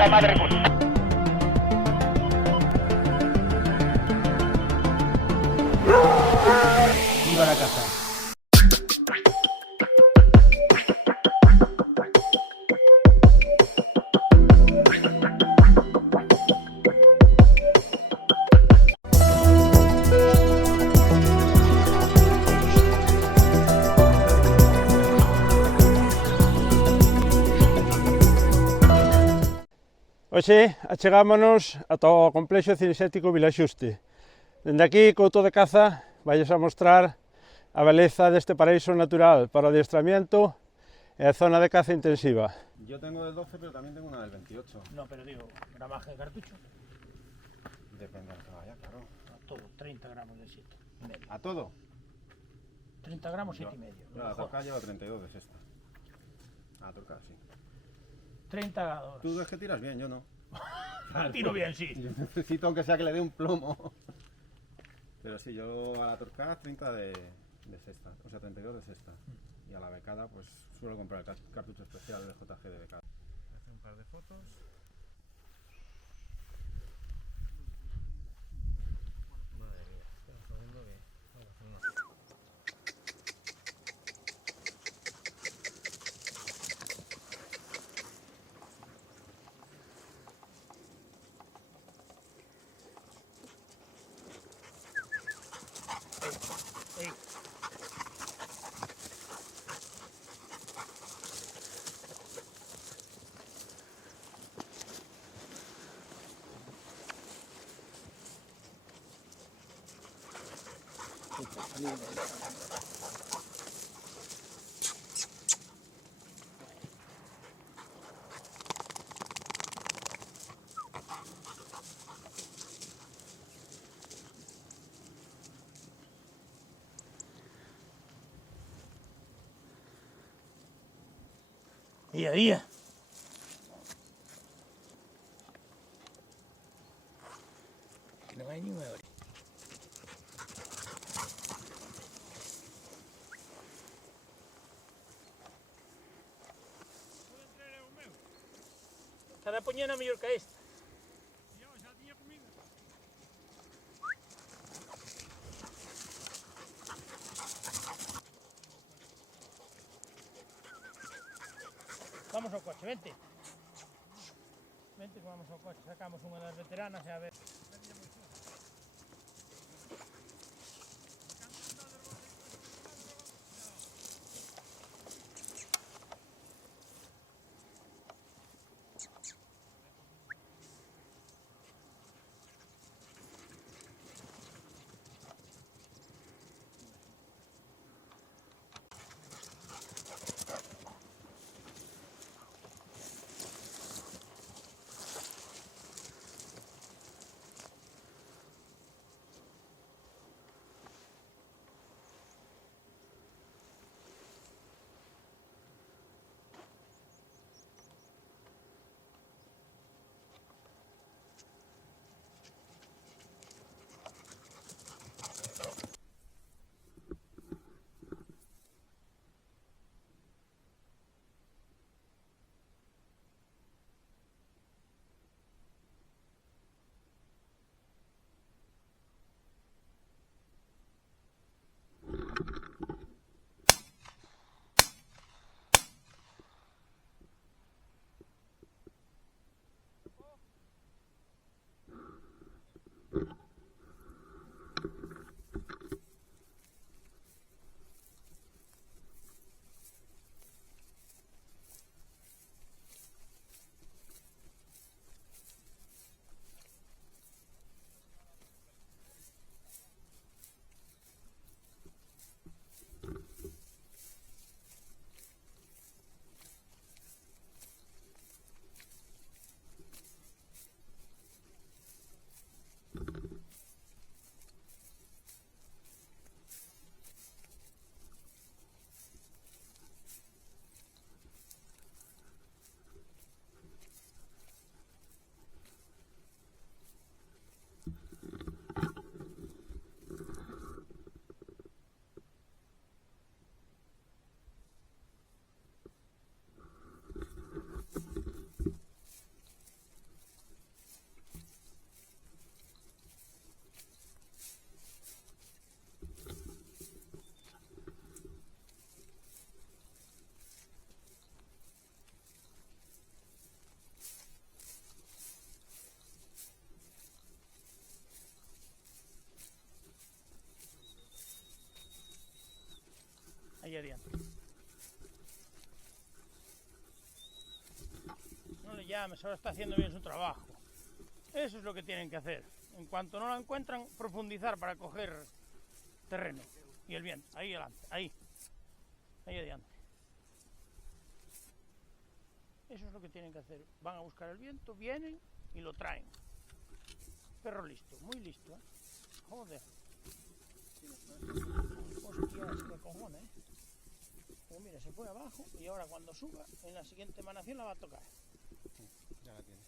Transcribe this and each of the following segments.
puta madre. Viva la caza. Hoxe achegámonos ata o complexo cinexético Vilaxuste. Dende aquí, couto de caza, valles a mostrar a beleza deste paraíso natural para o adiestramiento e a zona de caza intensiva. Yo tengo del 12, pero también tengo una del 28. No, pero digo, gramaje de cartucho. Depende del que vaya, claro. A todo, 30 gramos de 7 y medio. ¿A todo? 30 gramos, 7 y medio. Yo la torca lleva 32 de sexta. La torca, sí. 30 grados. Tú es que tiras bien, yo no. Tiro bien, sí. Yo necesito aunque sea que le dé un plomo. Pero sí, yo a la torca 30 de sexta, o sea 32 de sexta. Y a la becada pues suelo comprar el cartucho especial de JG de becada. Hace un par de fotos. Madre mía, espera un segundo que vamos a hacer una foto. Ey. Día a día. No hay ni una hora. Cada poñena mellor que esta. Vamos ao coche, vente. Vente que vamos ao coche, sacamos unha das veteranas e a ver. adiante. No le llames, ahora está haciendo bien su trabajo. Eso es lo que tienen que hacer. En cuanto no la encuentran, profundizar para coger terreno. Y el viento, ahí adelante, ahí adelante. Eso es lo que tienen que hacer. Van a buscar el viento, vienen y lo traen. Perro listo, muy listo, ¿eh? Joder. Hostias, qué cojones, ¿eh? Pero mira, se fue abajo y ahora cuando suba, en la siguiente emanación la va a tocar. Ya la tiene.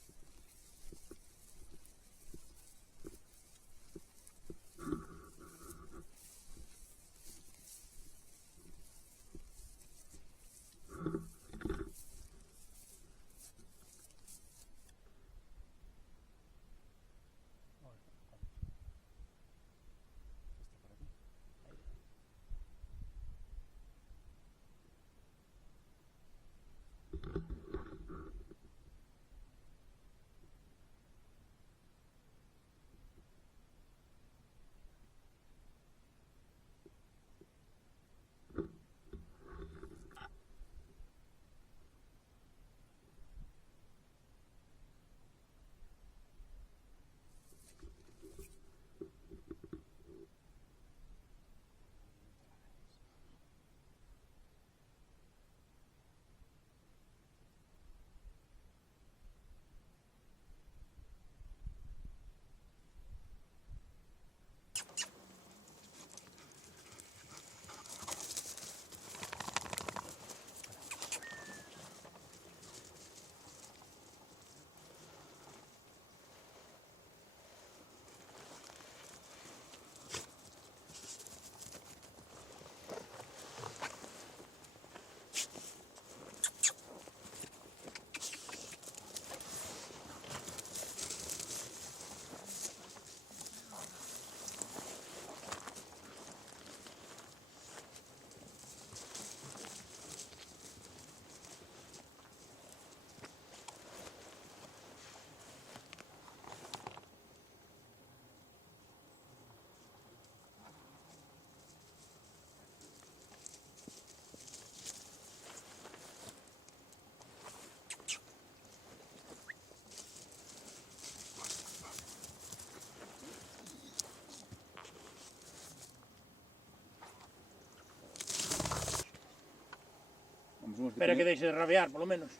Espera que deje de rabiar, por lo menos.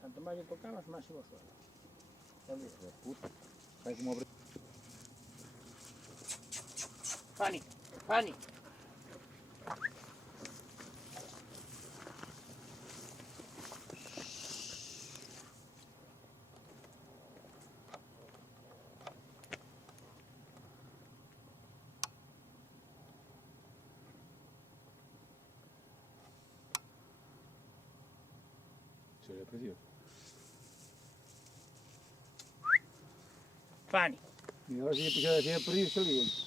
Cuanto más le tocabas, más iba suelo. Fanny, Fanny. Sería precioso. Fanny. Y ahora sí que se ha perdido el lío.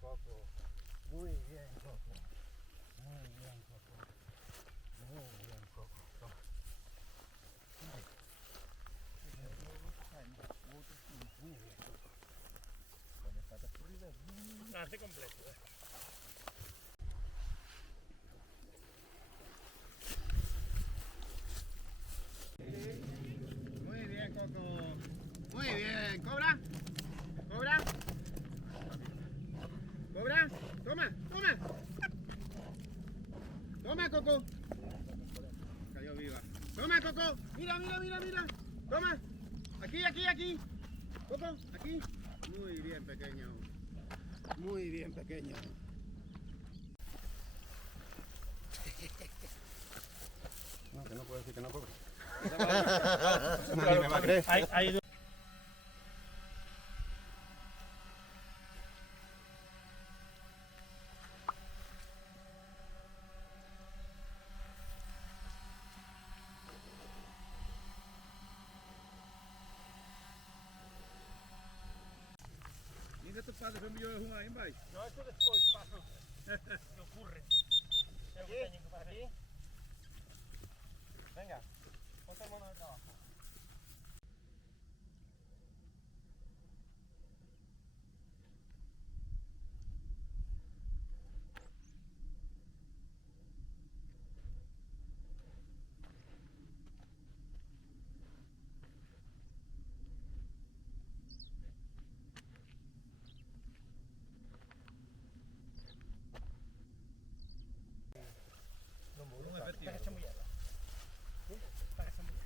Coco. Muy bien, Coco. Muy bien, Coco. Muy bien, Coco. Toma. Muy bien, Coco. Con esta textura. Nace completo, Muy bien, Coco. Muy bien. ¿Cobra? ¿Cobra? ¿Cobra? Toma, toma. Toma, Coco. Cayó viva. Toma, Coco. Mira, mira, mira, mira. Toma. Aquí, aquí, aquí. Coco, aquí. Muy bien, pequeño. Muy bien, pequeño. No, que no puedo decir que no cobre. Nadie me va a creer. Hay Mira tus padres son millones de jugar en baixo. No, esto después pasa. ¿Qué ocurre? É o que teñen que facer. Venga, ponte el mono de trabajo. Para que se mulla. Para que se mulla.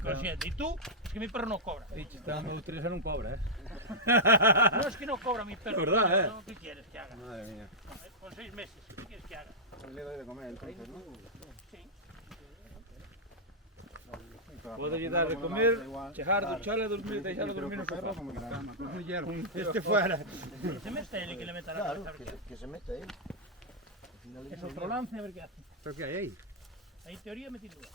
consciente. Y tú, es que mi perro no cobra. Está dando utilizar non cobra, No es que no cobra mi perro. Verdad, No, ¿qué quieres que haga? Madre mía. Con 6 meses, ¿qué quieres que haga? Pues le doy de comer entonces, ¿no? Sí. Podes dar de comer, chegar, ducharle, dormir, deixarlo dormir no sofá. Este fuera. Que se meta él y que le meta la Claro, cabeza a ver qué hace. que se meta ahí. Es otro lance a ver qué hace. Pero que hai aí? Ahí en teoría metí duda.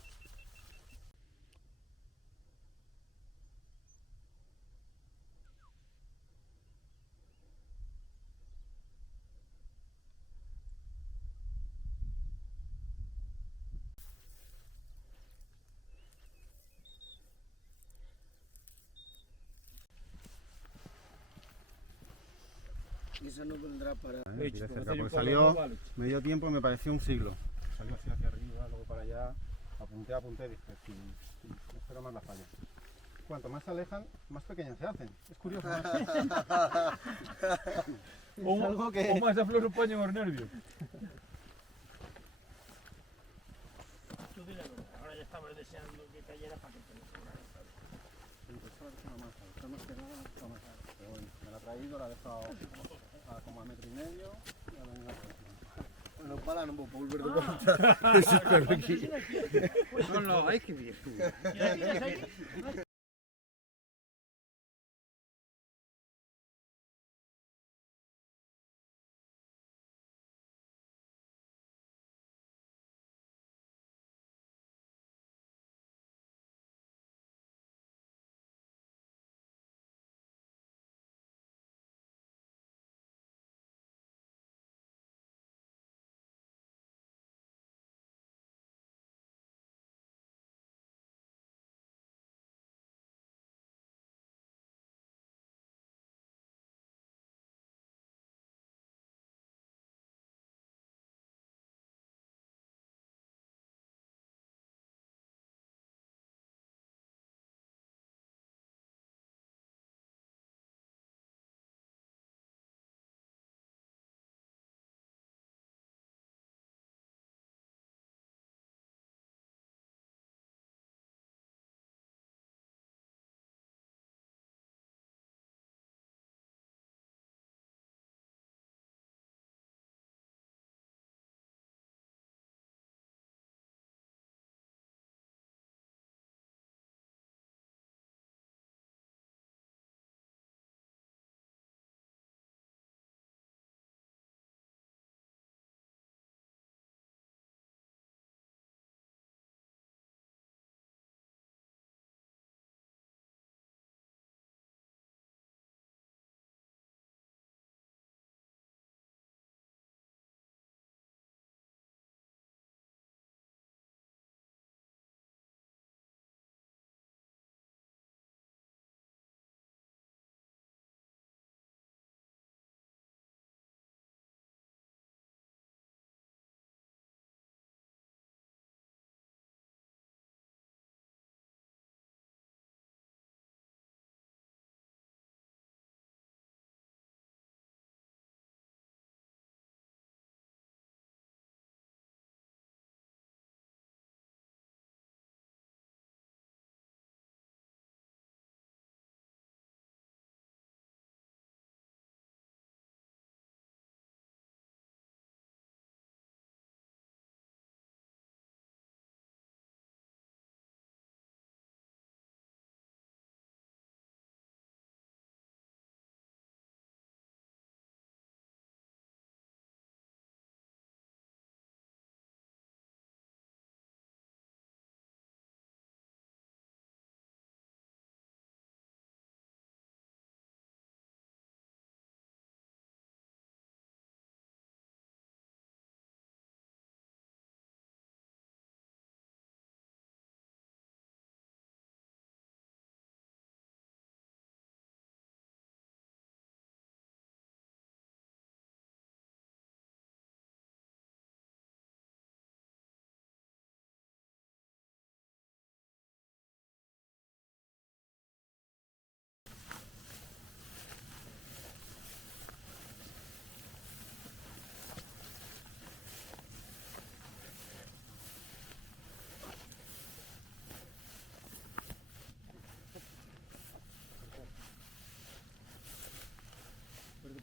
Esa no vendrá para... Tiré cerca, porque salió medio tiempo y me pareció un siglo. Salió así hacia arriba, luego para allá, apunté, dije, espero más la falla. Cuanto más se alejan, más pequeñas se hacen. Es curioso. O algo que- o máis a flor o poñen os nervios. Tú dile algo. Ahora ya estamos deseando que cayera para que te lo cobrara. Pero bueno, me la ha traído, la ha dejado como a metro y medio y ahora venga por Bueno, para non vou volver de Ah. volta. Non, non, hai que vir. ¿Y la tienes ahí?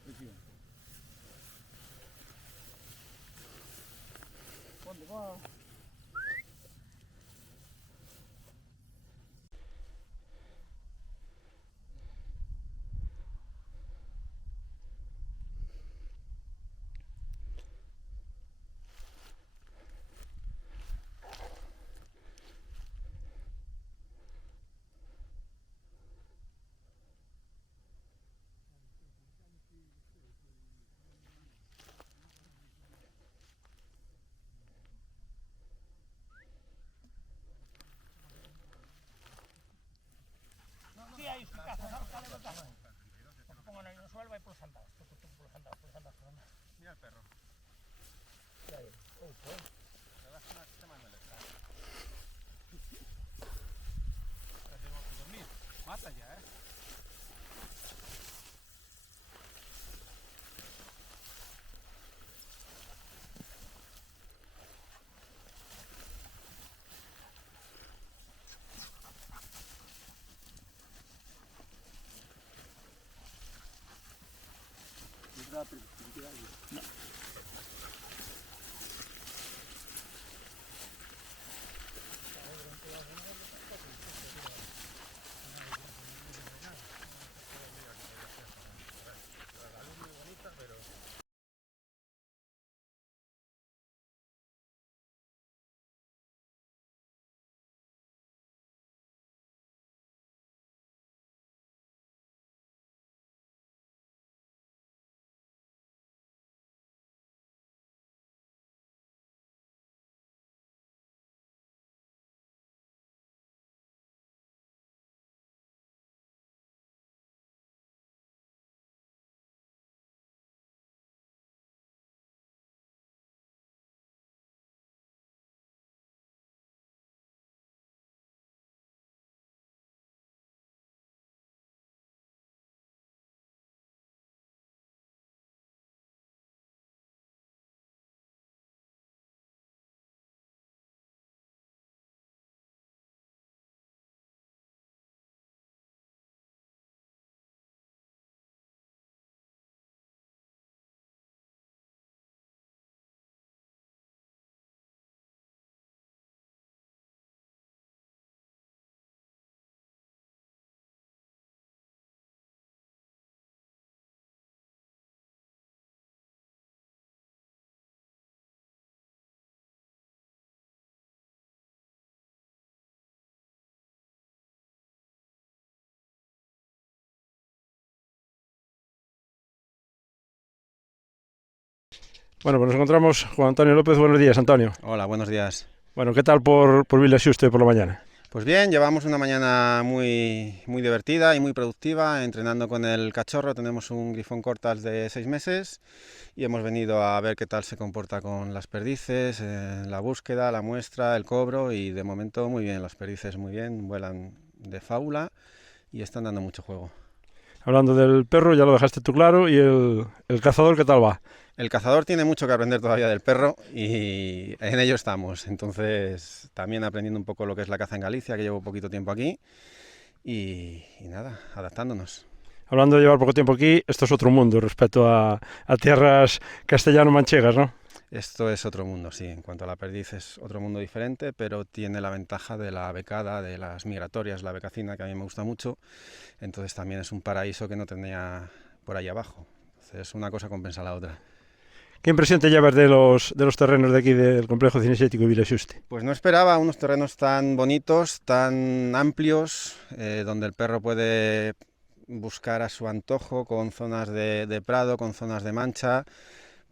presión. ¿Dónde va? Sí, ahí su casa, ¿no? Sale de casa. Porque pongan ahí en el suelo, va por los andados. Por los andados, por los andados, por los andados. Mira el perro. Mata ya, ¿eh? Bueno, pues nos encontramos Juan Antonio López. Buenos días, Antonio. Hola, buenos días. Bueno, ¿qué tal por Vilaxuste por la mañana? Pues bien, llevamos una mañana muy divertida y muy productiva entrenando con el cachorro. Tenemos un grifón cortas de 6 meses y hemos venido a ver qué tal se comporta con las perdices, la búsqueda, la muestra, el cobro, y de momento muy bien, las perdices muy bien, vuelan de fábula y están dando mucho juego. Hablando del perro, ya lo dejaste tú claro, y el cazador, ¿qué tal va? El cazador tiene mucho que aprender todavía del perro y en ello estamos. Entonces, también aprendiendo un poco lo que es la caza en Galicia, que llevo poquito tiempo aquí, y nada, adaptándonos. Hablando de llevar poco tiempo aquí, esto es otro mundo respecto a tierras castellano-manchegas, ¿no? Esto es otro mundo, sí. En cuanto a la perdiz es otro mundo diferente, pero tiene la ventaja de la becada, de las migratorias, la becacina, que a mí me gusta mucho. Entonces también es un paraíso que no tenía por ahí abajo. Entonces una cosa compensa a la otra. ¿Qué impresión te llevas de los terrenos de aquí del complejo cinegético Vilaxuste? Pues no esperaba unos terrenos tan bonitos, tan amplios, donde el perro puede buscar a su antojo, con zonas de prado, con zonas de mancha.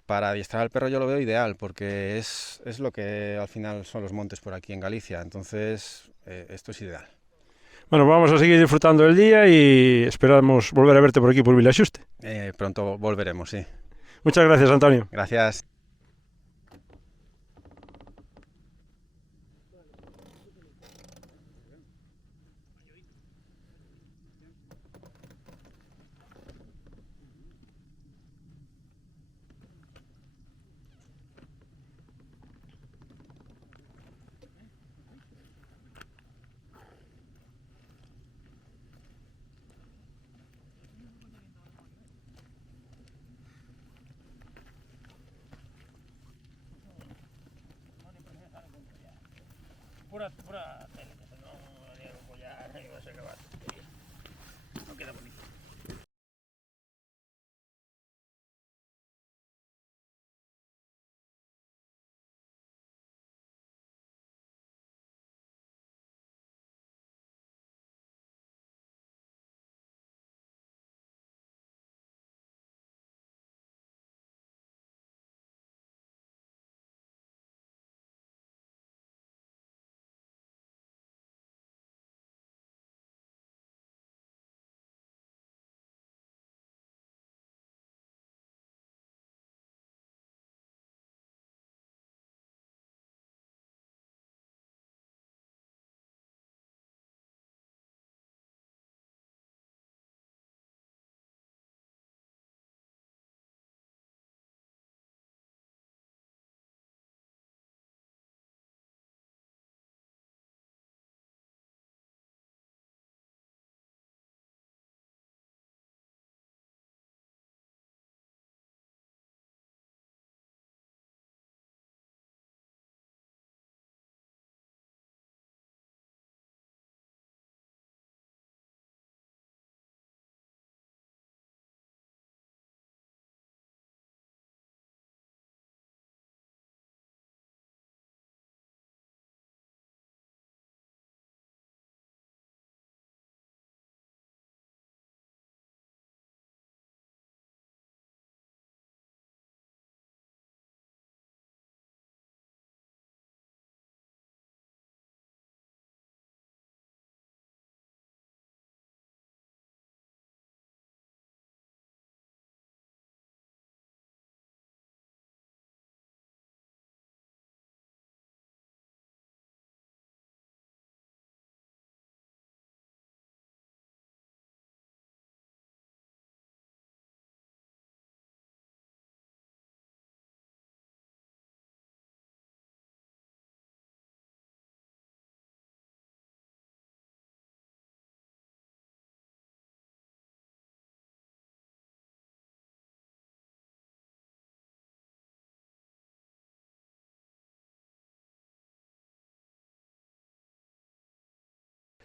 Para adiestrar al perro yo lo veo ideal, porque es lo que al final son los montes por aquí en Galicia. Entonces esto es ideal. Bueno, vamos a seguir disfrutando del día y esperamos volver a verte por aquí por Vilaxuste. Pronto volveremos, sí. Muchas gracias, Antonio. Gracias. pura tele, que senón haría un collar e iba a ser acabar. Non queda bonito.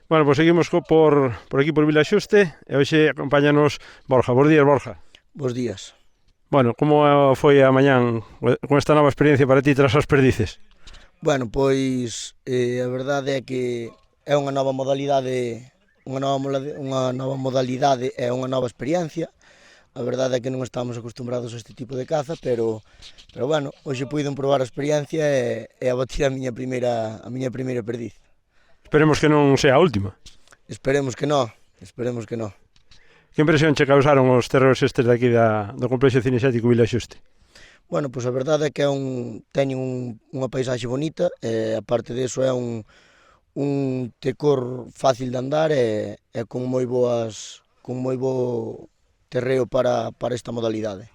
Bueno, pues seguimos por aquí por Vilaxuste e hoxe acompáñanos Borja. Bos días, Borja. Bos días. Bueno, como foi a mañán con esta nova experiencia para ti tras as perdices? Bueno, pois a verdade é que é unha nova modalidade, unha nova modalidade e unha nova experiencia. A verdade é que non estamos acostumbrados a este tipo de caza, pero bueno, hoxe puiden probar a experiencia e abatir a miña primeira perdiz. Esperemos que non sea a última. Esperemos que non, esperemos que non. Que impresión che causaron os terreos estes daqui do complexo cinexético Vilaxuste? Bueno, pois a verdade é que teñen unha paisaxe bonita, e aparte diso é un tecor fácil de andar e con moi bo terreo para esta modalidade.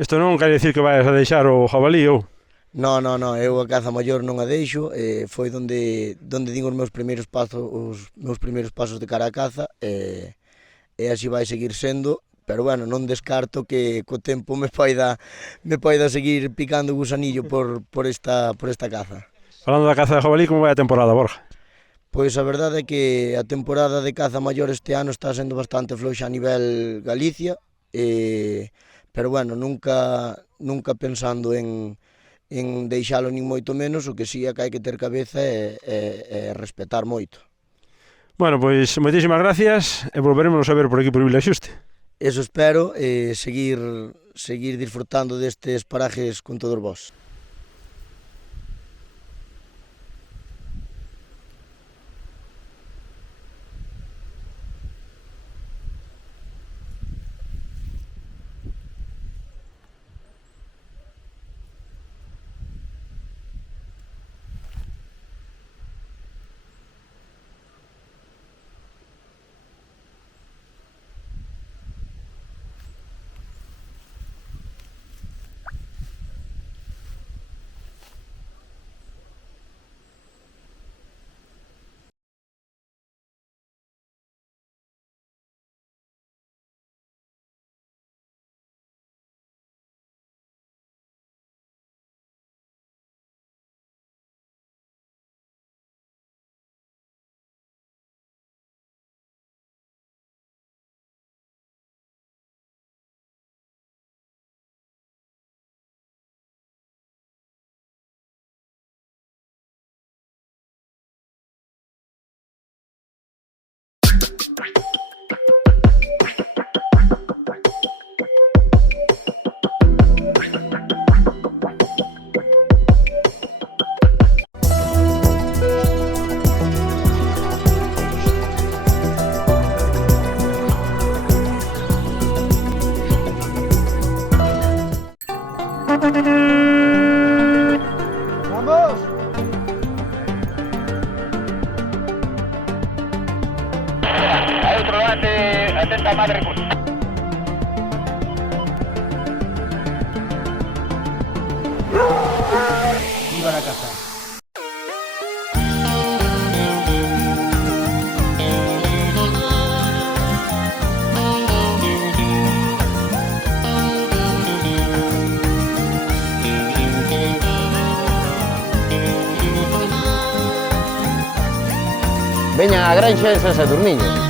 Isto non quere dicir que vayas a deixar o jabalí ou? Non, eu a caza maior non a deixo, foi onde din os meus primeiros pasos de cara á caza, e así vai seguir sendo, pero bueno, non descarto que co tempo me poida seguir picando o gusanillo por esta caza. Falando da caza de jabalí, como vai a temporada, Borja? Pois a verdade é que a temporada de caza maior este ano está sendo bastante floxa a nivel Galicia, pero bueno, nunca pensando en deixalo nin moito menos, o que sí é que hai que ter cabeza e respetar moito. Bueno, pois moitísimas gracias e volveremos a ver por aquí por Vilaxuste. Eso espero, seguir disfrutando destes parajes con todos vós. Viva la caza. Veñan á granxa e San Sadurniño.